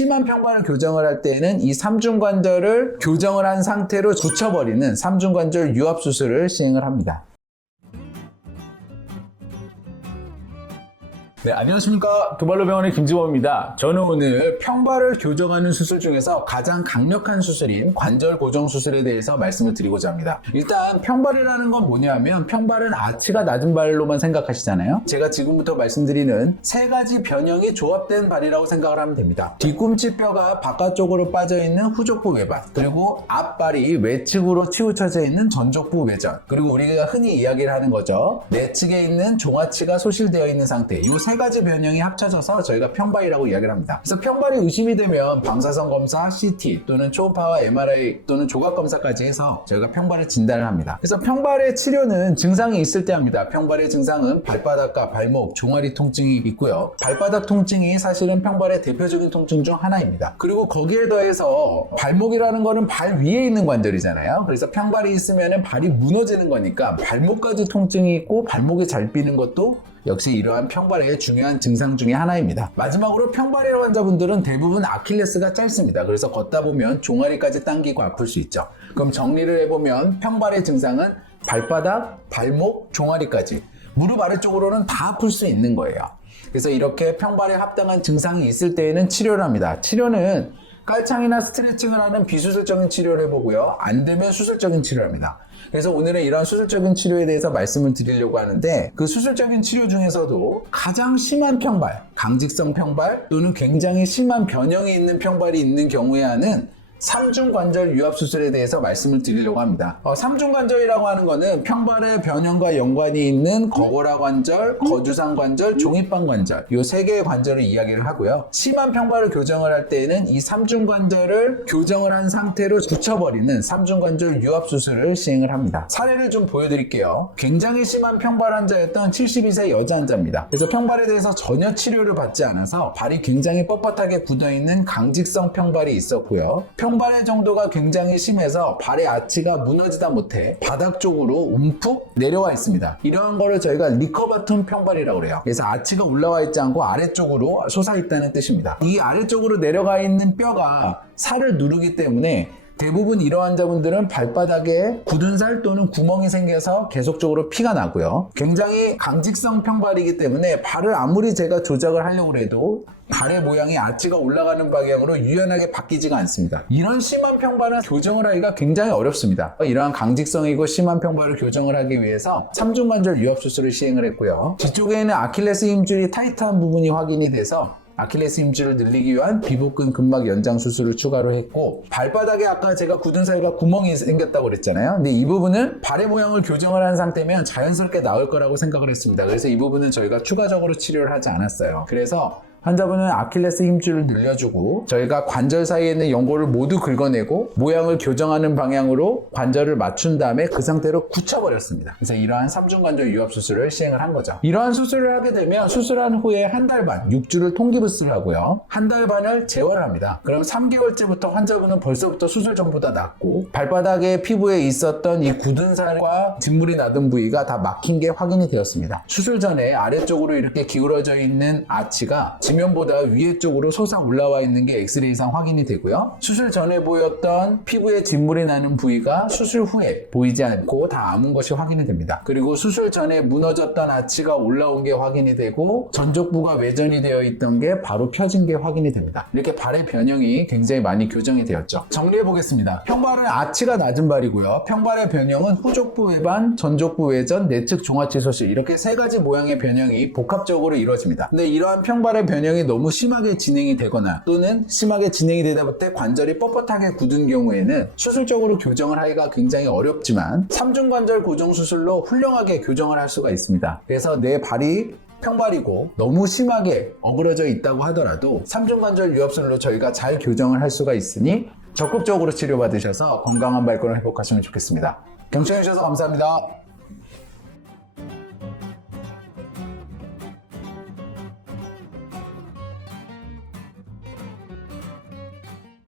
심한 평발을 교정을 할 때에는 이 삼중관절을 교정을 한 상태로 굳혀버리는 삼중관절 유압 수술을 시행을 합니다. 네, 안녕하십니까. 두발로병원의 김지범입니다. 저는 오늘 평발을 교정하는 수술 중에서 가장 강력한 수술인 관절 고정 수술에 대해서 말씀을 드리고자 합니다. 일단 평발이라는 건 뭐냐면 평발은 아치가 낮은 발로만 생각하시잖아요. 제가 지금부터 말씀드리는 세 가지 변형이 조합된 발이라고 생각을 하면 됩니다. 뒤꿈치뼈가 바깥쪽으로 빠져있는 후족부 외발, 그리고 앞발이 외측으로 치우쳐져 있는 전족부 외전, 그리고 우리가 흔히 이야기를 하는 거죠. 내측에 있는 종아치가 소실되어 있는 상태. 이 세 가지 변형이 합쳐져서 저희가 평발이라고 이야기를 합니다. 그래서 평발이 의심이 되면 방사선 검사, CT 또는 초음파와 MRI 또는 조각 검사까지 해서 저희가 평발을 진단을 합니다. 그래서 평발의 치료는 증상이 있을 때 합니다. 평발의 증상은 발바닥과 발목, 종아리 통증이 있고요. 발바닥 통증이 사실은 평발의 대표적인 통증 중 하나입니다. 그리고 거기에 더해서 발목이라는 거는 발 위에 있는 관절이잖아요. 그래서 평발이 있으면 발이 무너지는 거니까 발목까지 통증이 있고 발목이 잘 삐는 것도 역시 이러한 평발의 중요한 증상 중에 하나입니다. 마지막으로 평발의 환자분들은 대부분 아킬레스가 짧습니다. 그래서 걷다 보면 종아리까지 당기고 아플 수 있죠. 그럼 정리를 해보면 평발의 증상은 발바닥, 발목, 종아리까지 무릎 아래쪽으로는 다 아플 수 있는 거예요. 그래서 이렇게 평발에 합당한 증상이 있을 때에는 치료를 합니다. 치료는 깔창이나 스트레칭을 하는 비수술적인 치료를 해보고요. 안 되면 수술적인 치료를 합니다. 그래서 오늘은 이런 수술적인 치료에 대해서 말씀을 드리려고 하는데, 그 수술적인 치료 중에서도 가장 심한 평발, 강직성 평발 또는 굉장히 심한 변형이 있는 평발이 있는 경우에 하는 삼중관절 유압 수술에 대해서 말씀을 드리려고 합니다. 삼중관절이라고 하는 거는 평발의 변형과 연관이 있는 거골화 관절, 거주상 관절, 종입방 관절, 이 세 개의 관절을 이야기를 하고요. 심한 평발을 교정을 할 때에는 이 삼중관절을 교정을 한 상태로 굳혀버리는 삼중관절 유압 수술을 시행을 합니다. 사례를 좀 보여드릴게요. 굉장히 심한 평발 환자였던 72세 여자 환자입니다. 그래서 평발에 대해서 전혀 치료를 받지 않아서 발이 굉장히 뻣뻣하게 굳어있는 강직성 평발이 있었고요. 평발의 정도가 굉장히 심해서 발의 아치가 무너지다 못해 바닥 쪽으로 움푹 내려와 있습니다. 이러한 거를 저희가 리커버튼 평발이라고 그래요. 그래서 아치가 올라와 있지 않고 아래쪽으로 솟아 있다는 뜻입니다. 이 아래쪽으로 내려가 있는 뼈가 살을 누르기 때문에 대부분 이러한 환자분들은 발바닥에 굳은 살 또는 구멍이 생겨서 계속적으로 피가 나고요. 굉장히 강직성 평발이기 때문에 발을 아무리 제가 조작을 하려고 해도 발의 모양이 아치가 올라가는 방향으로 유연하게 바뀌지가 않습니다. 이런 심한 평발은 교정을 하기가 굉장히 어렵습니다. 이러한 강직성이고 심한 평발을 교정을 하기 위해서 삼중관절 유압 수술을 시행을 했고요. 뒤쪽에 있는 아킬레스 힘줄이 타이트한 부분이 확인이 돼서 아킬레스 힘줄을 늘리기 위한 비복근 근막 연장 수술을 추가로 했고, 발바닥에 아까 제가 굳은 살과 구멍이 생겼다고 그랬잖아요. 근데 이 부분은 발의 모양을 교정을 한 상태면 자연스럽게 나올 거라고 생각을 했습니다. 그래서 이 부분은 저희가 추가적으로 치료를 하지 않았어요. 그래서 환자분은 아킬레스 힘줄을 늘려주고 저희가 관절 사이에 있는 연골을 모두 긁어내고 모양을 교정하는 방향으로 관절을 맞춘 다음에 그 상태로 굳혀버렸습니다. 그래서 이러한 삼중관절 유압 수술을 시행을 한 거죠. 이러한 수술을 하게 되면 수술한 후에 한 달 반 6주를 통기부스를 하고요. 한 달 반을 재활을 합니다. 그럼 3개월째부터 환자분은 벌써부터 수술 전보다 낫고 발바닥에 피부에 있었던 이 굳은 살과 진물이 나던 부위가 다 막힌 게 확인이 되었습니다. 수술 전에 아래쪽으로 이렇게 기울어져 있는 아치가 지면보다 위에 쪽으로 솟아 올라와 있는 게 엑스레이상 확인이 되고요. 수술 전에 보였던 피부에 진물이 나는 부위가 수술 후에 보이지 않고 다 아문 것이 확인이 됩니다. 그리고 수술 전에 무너졌던 아치가 올라온 게 확인이 되고 전족부가 외전이 되어 있던 게 바로 펴진 게 확인이 됩니다. 이렇게 발의 변형이 굉장히 많이 교정이 되었죠. 정리해 보겠습니다. 평발은 아치가 낮은 발이고요. 평발의 변형은 후족부 외반, 전족부 외전, 내측 종아치 소실, 이렇게 세 가지 모양의 변형이 복합적으로 이루어집니다. 근데 이러한 평발의 변형이 너무 심하게 진행이 되거나 또는 심하게 진행이 되다 못해 관절이 뻣뻣하게 굳은 경우에는 수술적으로 교정을 하기가 굉장히 어렵지만 삼중관절 고정 수술로 훌륭하게 교정을 할 수가 있습니다. 그래서 내 발이 평발이고 너무 심하게 어그러져 있다고 하더라도 삼중관절 유압술로 저희가 잘 교정을 할 수가 있으니 적극적으로 치료받으셔서 건강한 발걸음 회복하시면 좋겠습니다. 경청해 주셔서 감사합니다.